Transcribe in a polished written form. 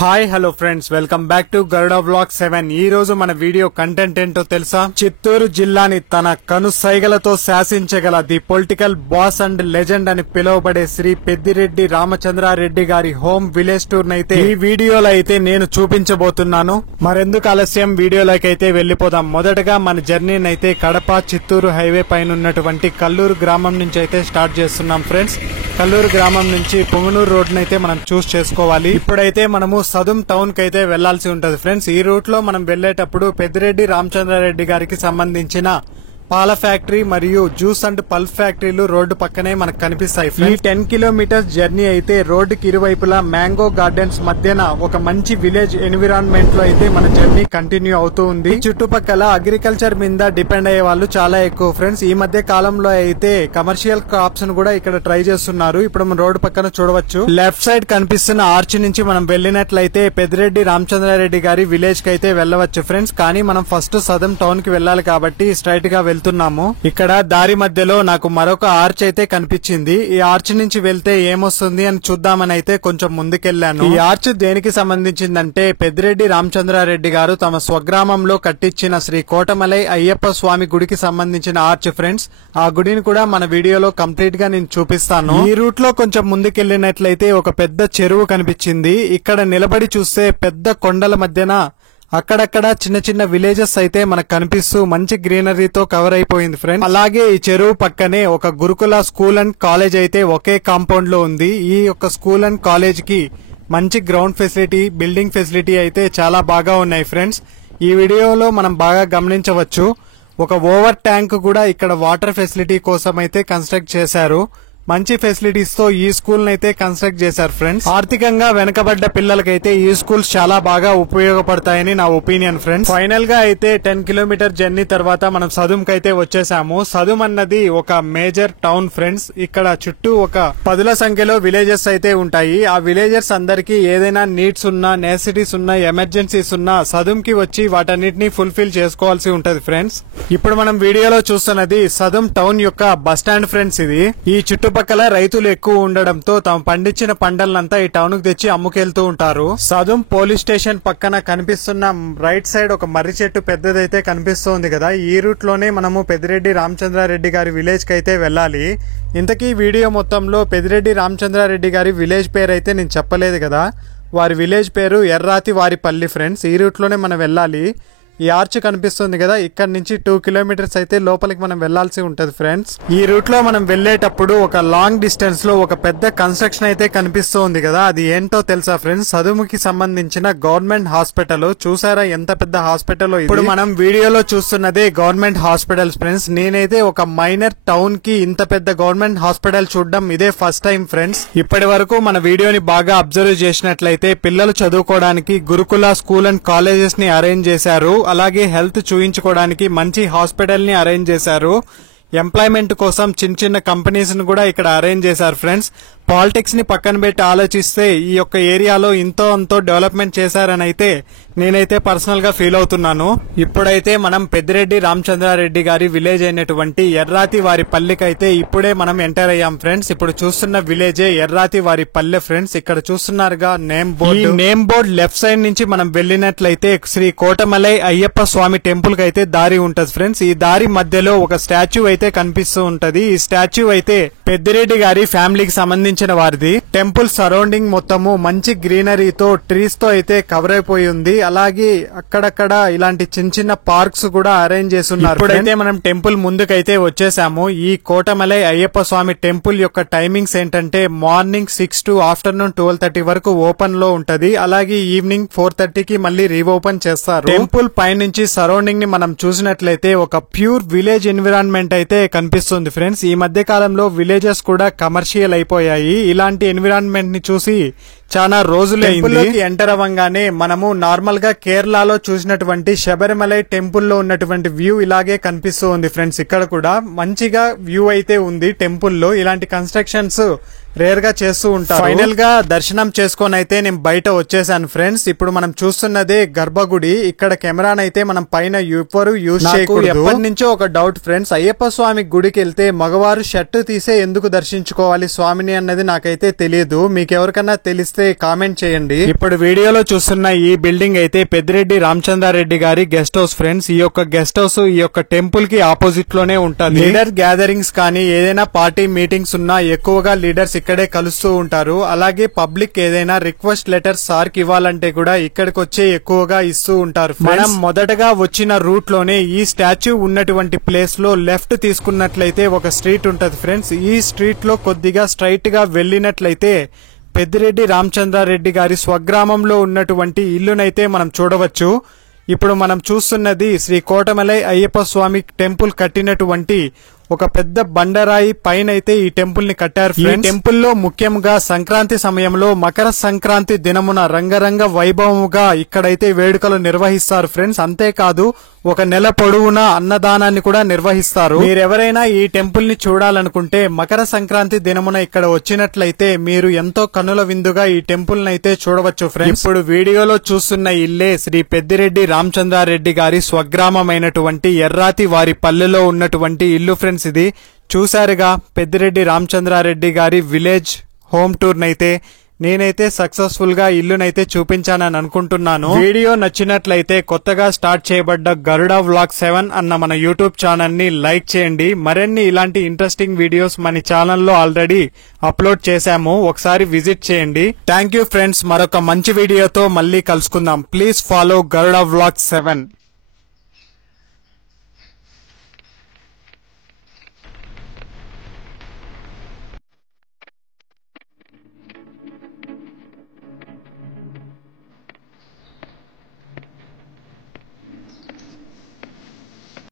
Hi hello friends, welcome back to Garuda vlog 7. ఈ రోజు మన వీడియో కంటెంట్ ఏంటో తెలుసా? చిత్తూరు జిల్లాని తన కనుసైగలతో శాసించగల the political boss and legend అని పిలువబడే శ్రీ పెద్దిరెడ్డి రామచంద్రారెడ్డి గారి హోమ్ విలేజ్ టూర్ నైతే ఈ వీడియోలో అయితే నేను చూపించబోతున్నాను. మరెందుకు ఆలస్యం, వీడియోలోకి అయితే వెళ్లిపోదాం. మొదటగా మన జర్నీని అయితే కడప చిత్తూరు హైవే పైన ఉన్నటువంటి కల్లూరు గ్రామం నుంచి అయితే స్టార్ట్ చేస్తున్నాం ఫ్రెండ్స్. కల్లూరు గ్రామం నుంచి పొంగనూరు రోడ్ నైతే మనం చూస్ చేసుకోవాలి. ఇప్పుడైతే మనము సదుం టౌన్ కి అయితే వెళ్లాల్సి ఉంటది ఫ్రెండ్స్. ఈ రూట్ లో మనం వెళ్లేటప్పుడు పెద్దిరెడ్డి రామచంద్రారెడ్డి గారికి సంబంధించిన పాల ఫ్యాక్టరీ మరియు జ్యూస్ అండ్ పల్ప్ ఫ్యాక్టరీలు రోడ్డు పక్కనే మనకు కనిపిస్తాయి. ఈ 10 కిలోమీటర్స్ జర్నీ అయితే రోడ్డుకి ఇరువైపులా మ్యాంగో గార్డెన్స్ మధ్యన ఒక మంచి విలేజ్ ఎన్విరాన్మెంట్ లో అయితే మన జర్నీ కంటిన్యూ అవుతూ ఉంది. చుట్టుపక్కల అగ్రికల్చర్ మీద డిపెండ్ అయ్యే వాళ్ళు చాలా ఎక్కువ ఫ్రెండ్స్. ఈ మధ్య కాలంలో అయితే కమర్షియల్ క్రాప్స్ ను కూడా ఇక్కడ ట్రై చేస్తున్నారు. ఇప్పుడు మనం రోడ్డు పక్కన చూడవచ్చు. లెఫ్ట్ సైడ్ కనిపిస్తున్న ఆర్చ్ నుంచి మనం వెళ్ళినట్లయితే పెద్దిరెడ్డి రామచంద్రారెడ్డి గారి విలేజ్ కి అయితే వెళ్ళవచ్చు ఫ్రెండ్స్. కానీ మనం ఫస్ట్ సదం టౌన్ కి వెళ్ళాలి కాబట్టి స్ట్రైట్ గా వెళ్తున్నాము. ఇక్కడ దారి మధ్యలో నాకు మరొక ఆర్చ్ అయితే కనిపించింది. ఈ ఆర్చ్ నుంచి వెళ్తే ఏమొస్తుంది అని చూద్దామని అయితే కొంచెం ముందుకెళ్లాను. ఈ ఆర్చ్ దేనికి సంబంధించిందంటే పెద్దిరెడ్డి రామచంద్రారెడ్డి గారు తమ స్వగ్రామంలో కట్టించిన శ్రీ కోటమలై అయ్యప్ప స్వామి గుడికి సంబంధించిన ఆర్చ్ ఫ్రెండ్స్. ఆ గుడిని కూడా మన వీడియోలో కంప్లీట్ గా నేను చూపిస్తాను. ఈ రూట్ లో కొంచెం ముందుకెళ్లినట్లయితే ఒక పెద్ద చెరువు కనిపించింది. ఇక్కడ నిలబడి చూస్తే పెద్ద కొండల మధ్యన అక్కడక్కడ చిన్న చిన్న విలేజెస్ అయితే మనకు కనిపిస్తూ మంచి గ్రీనరీతో కవర్ అయిపోయింది ఫ్రెండ్స్. అలాగే ఈ చెరువు పక్కనే ఒక గురుకుల స్కూల్ అండ్ కాలేజ్ అయితే ఒకే కాంపౌండ్ లో ఉంది. ఈ యొక్క స్కూల్ అండ్ కాలేజ్ కి మంచి గ్రౌండ్ ఫెసిలిటీ, బిల్డింగ్ ఫెసిలిటీ అయితే చాలా బాగా ఉన్నాయి ఫ్రెండ్స్. ఈ వీడియోలో మనం బాగా గమనించవచ్చు. ఒక ఓవర్ ట్యాంక్ కూడా ఇక్కడ వాటర్ ఫెసిలిటీ కోసం అయితే కన్స్ట్రక్ట్ చేశారు. మంచి ఫెసిలిటీస్ తో ఈ స్కూల్ అయితే కన్స్ట్రక్ట్ చేశారు ఫ్రెండ్స్. ఆర్థికంగా వెనకబడ్డ పిల్లలకైతే ఈ స్కూల్స్ చాలా బాగా ఉపయోగపడతాయని నా ఒపీనియన్ ఫ్రెండ్స్. ఫైనల్ గా అయితే 10 కిలోమీటర్ జర్నీ తర్వాత మనం సదుం కైతే వచ్చేసాము. సదుం అన్నది ఒక మేజర్ టౌన్ ఫ్రెండ్స్. ఇక్కడ చుట్టూ ఒక 10ల సంఖ్యలో విలేజెస్ అయితే ఉంటాయి. ఆ విలేజర్స్ అందరికి ఏదైనా నీడ్స్ ఉన్నా, నెసెసిటీస్ ఉన్నా, ఎమర్జెన్సీస్ ఉన్నా సదుం కి వచ్చి వాటన్నిటిని ఫుల్ఫిల్ చేసుకోవాల్సి ఉంటది ఫ్రెండ్స్. ఇప్పుడు మనం వీడియోలో చూస్తున్నది సదుం టౌన్ యొక్క బస్ స్టాండ్ ఫ్రెండ్స్. ఇది ఈ చుట్టుపక్కల రైతులు ఎక్కువ ఉండడంతో తాము పండించిన పంటలంతా ఈ టౌన్ కు తెచ్చి అమ్ముకెళ్తూ ఉంటారు. సదుం పోలీస్ స్టేషన్ పక్కన కనిపిస్తున్న రైట్ సైడ్ ఒక మర్రి చెట్టు పెద్దదైతే కనిపిస్తోంది కదా. ఈ రూట్ లోనే మనము పెద్దిరెడ్డి రామచంద్రారెడ్డి గారి విలేజ్ కి అయితే వెళ్ళాలి. ఇంతకీ వీడియో మొత్తంలో పెద్దిరెడ్డి రామచంద్రారెడ్డి గారి విలేజ్ పేరు అయితే నేను చెప్పలేదు కదా. వారి విలేజ్ పేరు ఎర్రాతి వారిపల్లి ఫ్రెండ్స్. ఈ రూట్ లోనే మనం వెళ్ళాలి. ఈ ఆర్చ్ కనిపిస్తుంది కదా, ఇక్కడ నుంచి 2 కిలోమీటర్స్ అయితే లోపలికి మనం వెళ్లాల్సి ఉంటది ఫ్రెండ్స్. ఈ రూట్ లో మనం వెళ్లేటప్పుడు ఒక లాంగ్ డిస్టెన్స్ లో ఒక పెద్ద కన్స్ట్రక్షన్ అయితే కనిపిస్తుంది కదా. అది ఏంటో తెలుసా ఫ్రెండ్స్? సదుముకి సంబంధించిన గవర్నమెంట్ హాస్పిటల్. చూసారా ఎంత పెద్ద హాస్పిటల్? ఇప్పుడు మనం వీడియోలో చూస్తున్నదే గవర్నమెంట్ హాస్పిటల్ ఫ్రెండ్స్. నేనైతే ఒక మైనర్ టౌన్ కి ఇంత పెద్ద గవర్నమెంట్ హాస్పిటల్ చూడడం ఇదే ఫస్ట్ టైం ఫ్రెండ్స్. ఇప్పటి వరకు మన వీడియోని బాగా అబ్జర్వ్ చేసినట్లయితే పిల్లలు చదువుకోవడానికి గురుకుల స్కూల్ అండ్ కాలేజెస్ ని అరేంజ్ చేశారు. అలాగే హెల్త్ చూయించుకోవడానికి మంచి హాస్పిటల్ ని అరేంజ్ చేశారు. ఎంప్లాయ్మెంట్ కోసం చిన్న చిన్న కంపెనీస్ ను కూడా ఇక్కడ అరేంజ్ చేశారు ఫ్రెండ్స్. పాలిటిక్స్ ని పక్కన పెట్టి ఆలోచిస్తే ఈ యొక్క ఏరియాలో ఇంతో అంతో డెవలప్మెంట్ చేశారని అయితే నేనైతే పర్సనల్ గా ఫీల్ అవుతున్నాను. ఇప్పుడైతే మనం పెద్దిరెడ్డి రామచంద్రారెడ్డి గారి విలేజ్ అయినటువంటి ఎర్రాతి వారి పల్లెకి అయితే ఇప్పుడే మనం ఎంటర్ అయ్యాం ఫ్రెండ్స్. ఇప్పుడు చూస్తున్న విలేజే ఎర్రాతి వారి పల్లె ఫ్రెండ్స్. ఇక్కడ చూస్తున్నారుగా నేమ్ బోర్డు. ఈ నేమ్ బోర్డ్ లెఫ్ట్ సైడ్ నుంచి మనం వెళ్ళినట్లయితే శ్రీ కోటమలై అయ్యప్ప స్వామి టెంపుల్ కి అయితే దారి ఉంటది ఫ్రెండ్స్. ఈ దారి మధ్యలో ఒక స్టాచ్యూ అయితే కనిపిస్తూ ఉంటది. ఈ స్టాచ్యూ అయితే పెద్దిరెడ్డి గారి ఫ్యామిలీకి సంబంధించిన వారిది. టెంపుల్ సరౌండింగ్ మొత్తము మంచి గ్రీనరీతో, ట్రీస్ తో అయితే కవర్ అయిపోయి ఉంది. అలాగే అక్కడక్కడ ఇలాంటి చిన్న చిన్న పార్క్స్ కూడా అరేంజ్ చేసి ఉన్నారు. ఇప్పుడైతే మనం టెంపుల్ ముందుకైతే వచ్చేసాము. ఈ కోటమలై అయ్యప్ప స్వామి టెంపుల్ యొక్క టైమింగ్స్ ఏంటంటే మార్నింగ్ 6 to ఆఫ్టర్నూన్ 12:30 వరకు ఓపెన్ లో ఉంటది. అలాగే ఈవినింగ్ 4:30కి మళ్ళీ రీఓపెన్ చేస్తారు. టెంపుల్ పైనుంచి సరౌండింగ్ ని మనం చూసినట్లయితే ఒక ప్యూర్ విలేజ్ ఎన్విరాన్మెంట్ అయితే కనిపిస్తుంది ఫ్రెండ్స్. ఈ మధ్య కాలంలో విలేజెస్ కూడా కమర్షియల్ అయిపోయాయి. ఇలాంటి ఎన్విరాన్మెంట్ ని చూసి చాలా రోజులైంది. ఎంటర్ అవ్వగానే మనము నార్మల్ గా కేరళలో చూసినటువంటి శబరిమలై టెంపుల్ లో ఉన్నటువంటి వ్యూ ఇలాగే కనిపిస్తూ ఉంది ఫ్రెండ్స్. ఇక్కడ కూడా మంచిగా వ్యూ అయితే ఉంది. టెంపుల్ లో ఇలాంటి కన్స్ట్రక్షన్స్ రేర్ గా చేస్తూ ఉంటారు. ఫైనల్ గా దర్శనం చేసుకొని అయితే నేను బయట వచ్చేసాను ఫ్రెండ్స్. ఇప్పుడు మనం చూస్తున్నదే గర్భగుడి. ఇక్కడ కెమెరానైతే మనం పైన ఎవ్వరు యూజ్ చేయకూడదు. ఎప్పటి నుంచో ఒక డౌట్ ఫ్రెండ్స్, అయ్యప్ప స్వామి గుడికి వెళ్తే మగవారు షర్టు తీసే ఎందుకు దర్శించుకోవాలి స్వామిని అన్నది నాకైతే తెలియదు. మీకు ఎవరికన్నా తెలిస్తే తెలిస్తే కామెంట్ చేయండి. ఇప్పుడు వీడియోలో చూస్తున్న ఈ బిల్డింగ్ అయితే పెద్దిరెడ్డి రామచంద్రారెడ్డి గారి గెస్ట్ హౌస్ ఫ్రెండ్స్. ఈ యొక్క గెస్ట్ హౌస్ ఈ యొక్క టెంపుల్ కి ఆపోజిట్ లోనే ఉంటుంది. లీడర్ గ్యాదరింగ్స్ కానీ ఏదైనా పార్టీ మీటింగ్స్ ఉన్నా ఎక్కువగా లీడర్స్ ఇక్కడే కలుస్తూ ఉంటారు. అలాగే పబ్లిక్ ఏదైనా రిక్వెస్ట్ లెటర్ సార్ కి ఇవ్వాలంటే కూడా ఇక్కడికి వచ్చే ఎక్కువగా ఇస్తూ ఉంటారు. మనం మొదటగా వచ్చిన రూట్ లోనే ఈ స్టాచ్యూ ఉన్నటువంటి ప్లేస్ లో లెఫ్ట్ తీసుకున్నట్లయితే ఒక స్ట్రీట్ ఉంటది ఫ్రెండ్స్. ఈ స్ట్రీట్ లో కొద్దిగా స్ట్రైట్ గా వెళ్ళినట్లయితే పెద్దిరెడ్డి రామచంద్రారెడ్డి గారి స్వగ్రామంలో ఉన్నటువంటి ఇల్లునైతే మనం చూడవచ్చు. ఇప్పుడు మనం చూస్తున్నది శ్రీ కోటమలై అయ్యప్ప స్వామి టెంపుల్ కట్టినటువంటి ఒక పెద్ద బండరాయి పైన అయితే ఈ టెంపుల్ ని కట్టారు. ఈ టెంపుల్ లో ముఖ్యంగా సంక్రాంతి సమయంలో మకర సంక్రాంతి దినమున రంగరంగ వైభవముగా ఇక్కడైతే వేడుకలు నిర్వహిస్తారు ఫ్రెండ్స్. అంతేకాదు ఒక నెల పొడవునా అన్నదానాన్ని కూడా నిర్వహిస్తారు. మీరెవరైనా ఈ టెంపుల్ ని చూడాలనుకుంటే మకర సంక్రాంతి దినమున ఇక్కడ వచ్చినట్లయితే మీరు ఎంతో కనుల విందుగా ఈ టెంపుల్ నైతే చూడవచ్చు ఫ్రెండ్స్. ఇప్పుడు వీడియోలో చూస్తున్న ఇల్లే శ్రీ పెద్దిరెడ్డి రామచంద్రారెడ్డి గారి స్వగ్రామమైనటువంటి ఎర్రాతి వారి పల్లెలో ఉన్నటువంటి ఇల్లు ఫ్రెండ్స్. ఇది చూసారుగా పెద్దిరెడ్డి రామచంద్రారెడ్డి గారి విలేజ్ హోమ్ టూర్ నైతే నేనైతే సక్సెస్ఫుల్ గా ఇల్లునైతే చూపించానని అనుకుంటున్నాను. వీడియో నచ్చినట్లయితే కొత్తగా స్టార్ట్ చేయబడ్డ గరుడ వ్లాగ్ 7 అన్న మన యూట్యూబ్ ఛానల్ ని లైక్ చేయండి. మరిన్ని ఇలాంటి ఇంట్రెస్టింగ్ వీడియోస్ మన ఛానల్లో ఆల్రెడీ అప్లోడ్ చేశాము, ఒకసారి విజిట్ చేయండి. Thank you friends. మరొక మంచి వీడియోతో మళ్ళీ కలుసుకుందాం. Please follow Garuda vlog 7.